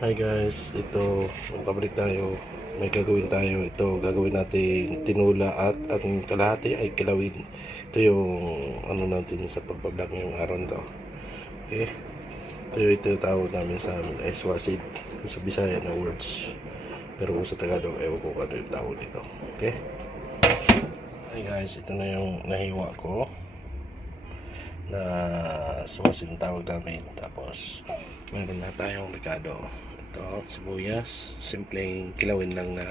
Hi guys, ito magpabalik tayo. May gagawin tayo. Ito gagawin natin tinula at ang kalahati ay kilawin. Ito yung ano natin sa pagbablog ngayong araw nito. Okay? Ito yung tawag namin sa amin ay swasid. Sa Bisaya na words. Pero kung sa Tagalog, ewan ko ano yung tawag nito. Okay? Hi guys, ito na yung nahiwa ko na swasid tawag namin. Tapos meron na tayong rekado. Ito, sibuyas, simpleng kilawin lang na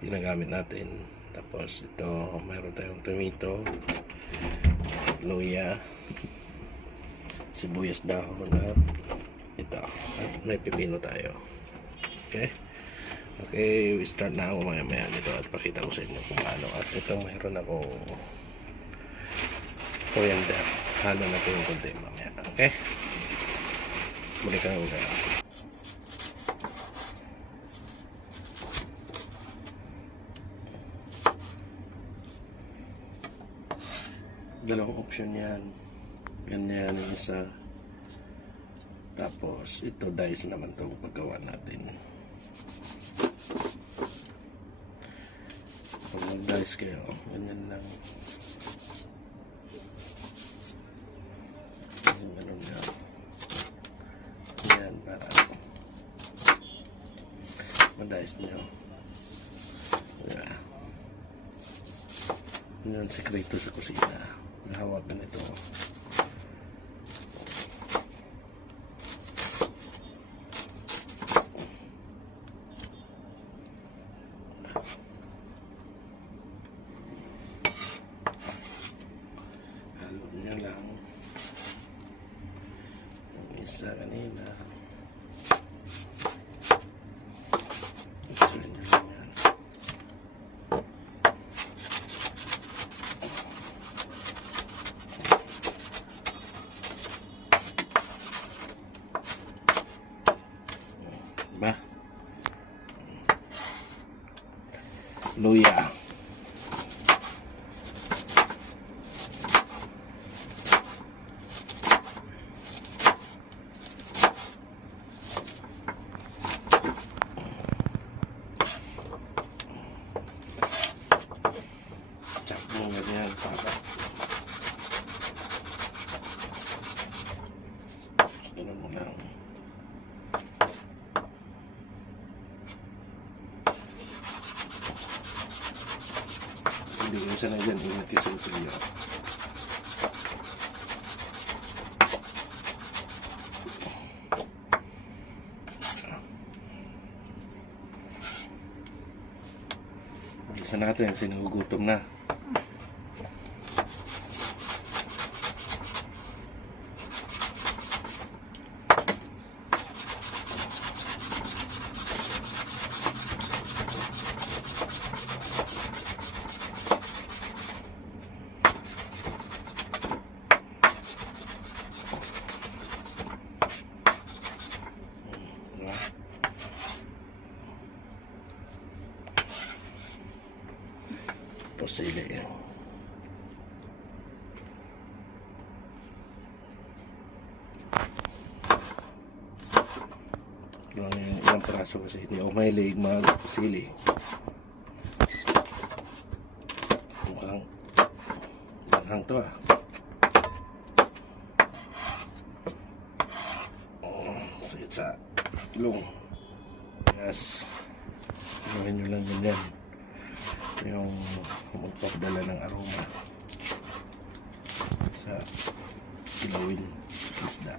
ginagamit natin. Tapos ito, mayroon tayong tomato, luya, sibuyas dahon at ito, at may pipino tayo. Okay? Okay, we start na ako maya nito at pakita ko sa inyo kung paano. At ito, mayroon akong coriander. Halo na ito yung konti mamaya. Okay? Balikan ko kaya. Dalawang option yan. Ganyan yung isa. Tapos ito dice naman itong paggawa natin. Pag mag-dice kayo, ganyan lang. Ganun nga. Ganyan para mag-dice nyo. Yeah. Yun ang sekreto sa kusina. Hawakan ito. Halo niya lang. Yung isa kanina. Ito niya lang yan. Ba? Luya. Chop mo ganyan para ganun mo lang. Hindi ko sana dyan, ingat kayo sa video. Bilisan natin, sinugutom na. Posili yan. Ilang peraso kasi hindi ako mahilig mag-sili. Mukhang to ah. Sakit sa ilong. Yes. Gawin nyo lang ganyan. Yung magpapdala ng aroma sa kilawin isda.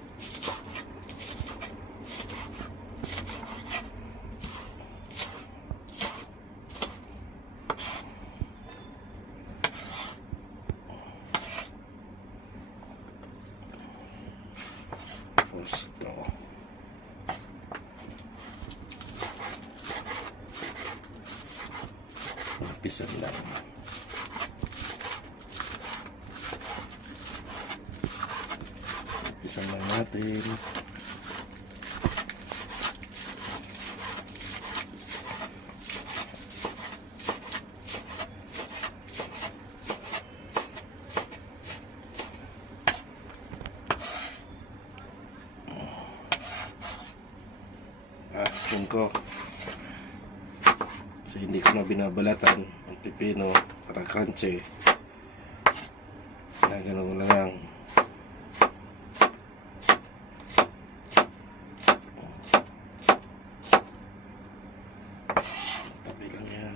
Tapos ito pisan lang. Pisan lang natin. spoon ko. So hindi ko na binabalatan ang pipino para crunchy. Kaya ganun na lang. Tabi lang yan.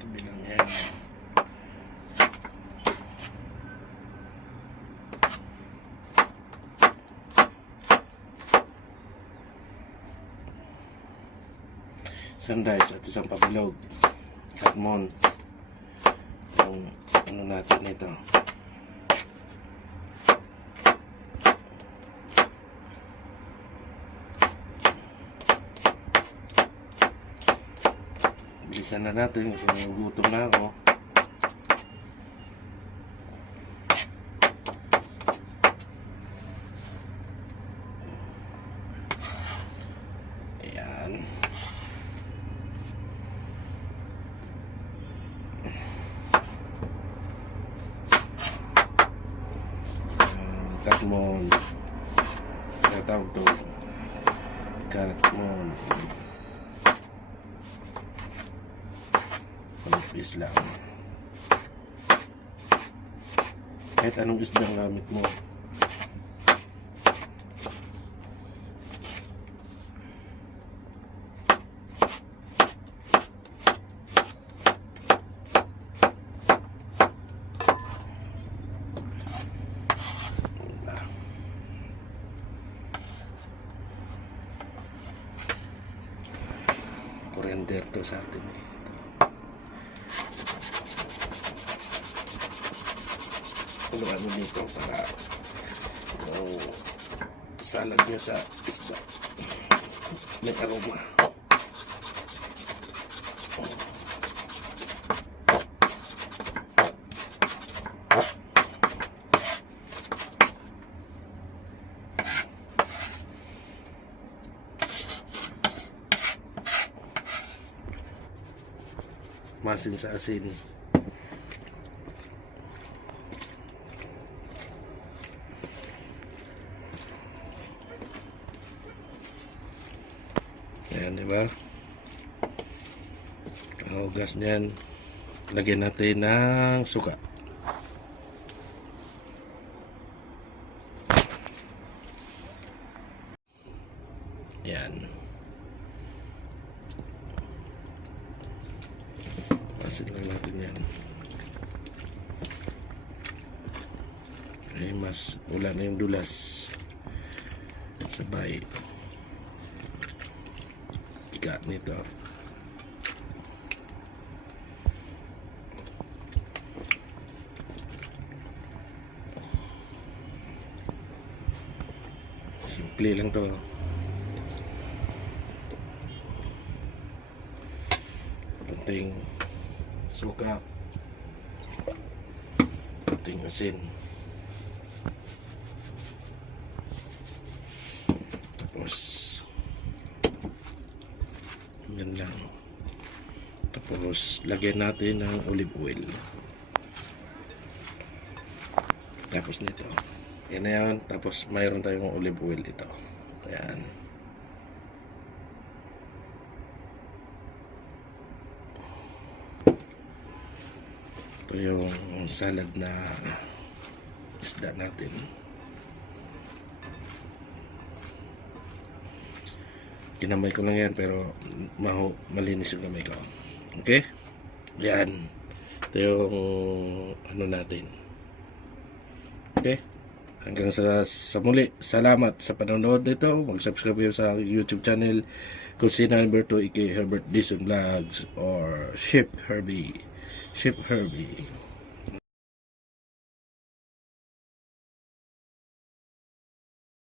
Tabi lang yan. Sunrise at isang pabilog. Katmon. Yung ano natin ito. Bilisan na natin kasi nagugutom na ako. Ayan. Katmon. Kaya tawag to. Katmon. Panipis lang. Kahit anong isdang gamit mo. Coriander to sa atin eh. Tuluan mo dito para yung salad nyo sa isda may aroma. Masin sa asin. Ayan, diba? Kahugas niyan. Lagyan natin ng suka. Ayan. Pasin lang natin yan. Ay, mas wala na yung dulas. Sabay. Iga nito. Simple lang to. Konting suka, konting asin, tapos yan lang. Tapos lagyan natin ng olive oil. Tapos nito yan na yan. Tapos mayroon tayong olive oil ito. Ayan. Ito yung salad na isda natin. Kinamay ko lang yan pero malinis yung kamay ko. Okay? Yan. Ito yung ano natin. Okay? Hanggang sa muli. Salamat sa panonood nito. Mag-subscribe kayo sa YouTube channel Kusina Alberto Ike Herbert Dizon Vlogs or Chef Herbie.